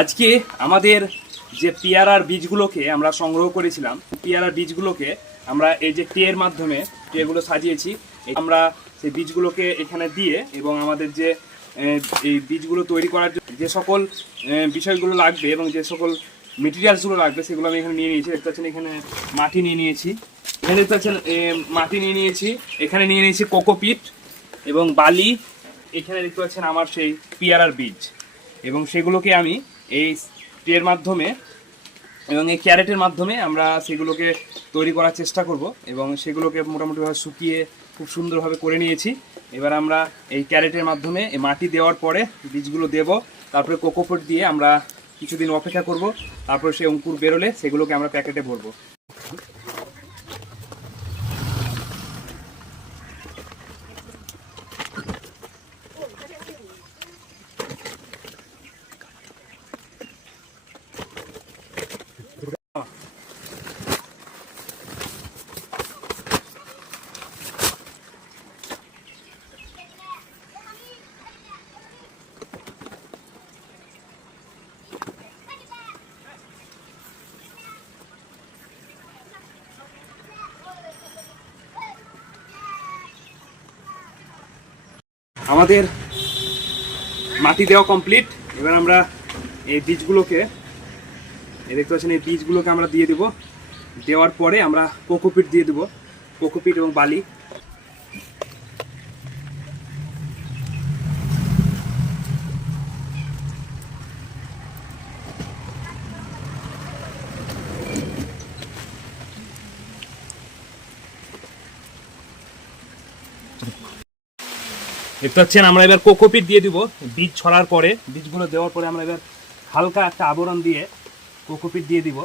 আজকে আমাদের যে পেয়ারার বীজগুলোকে আমরা সংগ্রহ করেছিলাম, পেয়ারার বীজগুলোকে আমরা এই যে ট্রের মাধ্যমে ট্রেগুলো সাজিয়েছি, আমরা সেই বীজগুলোকে এখানে দিয়ে এবং আমাদের যে এই বীজগুলো তৈরি করার জন্য যে সকল বিষয়গুলো লাগবে এবং যে সকল মেটেরিয়ালসগুলো লাগবে সেগুলো আমি এখানে নিয়ে নিয়েছি। দেখতে পাচ্ছেন এখানে মাটি নিয়ে নিয়েছি, এখানে দেখতে পাচ্ছেন মাটি নিয়ে নিয়েছি, এখানে নিয়ে নিয়েছি কোকোপিট এবং বালি, এখানে দেখতে পাচ্ছেন আমার সেই পেয়ারার বীজ এবং সেগুলোকে আমি এই ট্রের মাধ্যমে এবং এই ক্যারেটের মাধ্যমে আমরা সেগুলোকে তৈরি করার চেষ্টা করব এবং সেগুলোকে মোটামুটিভাবে শুকিয়ে খুব সুন্দরভাবে করে নিয়েছি। এবার আমরা এই ক্যারেটের মাধ্যমে এই মাটি দেওয়ার পরে বীজগুলো দেব, তারপরে কোকোপিট দিয়ে আমরা কিছুদিন অপেক্ষা করব, তারপরে সেই অঙ্কুর বেরোলে সেগুলোকে আমরা প্যাকেটে ভরবো। আমাদের মাটি দেওয়া কমপ্লিট। এবার আমরা এই বীজগুলোকে দেখতে পাচ্ছেন, এই বীজগুলোকে আমরা দিয়ে দেব। দেওয়ার পরে আমরা কোকোপিট দিয়ে দেব, কোকোপিট এবং বালি। দেখতে পাচ্ছেন আমরা এবার কোকোপিট দিয়ে দিব বীজ ছড়ার পরে, বীজগুলো দেওয়ার পরে আমরা এবার হালকা একটা আবরণ দিয়ে কোকোপিট দিয়ে দিব।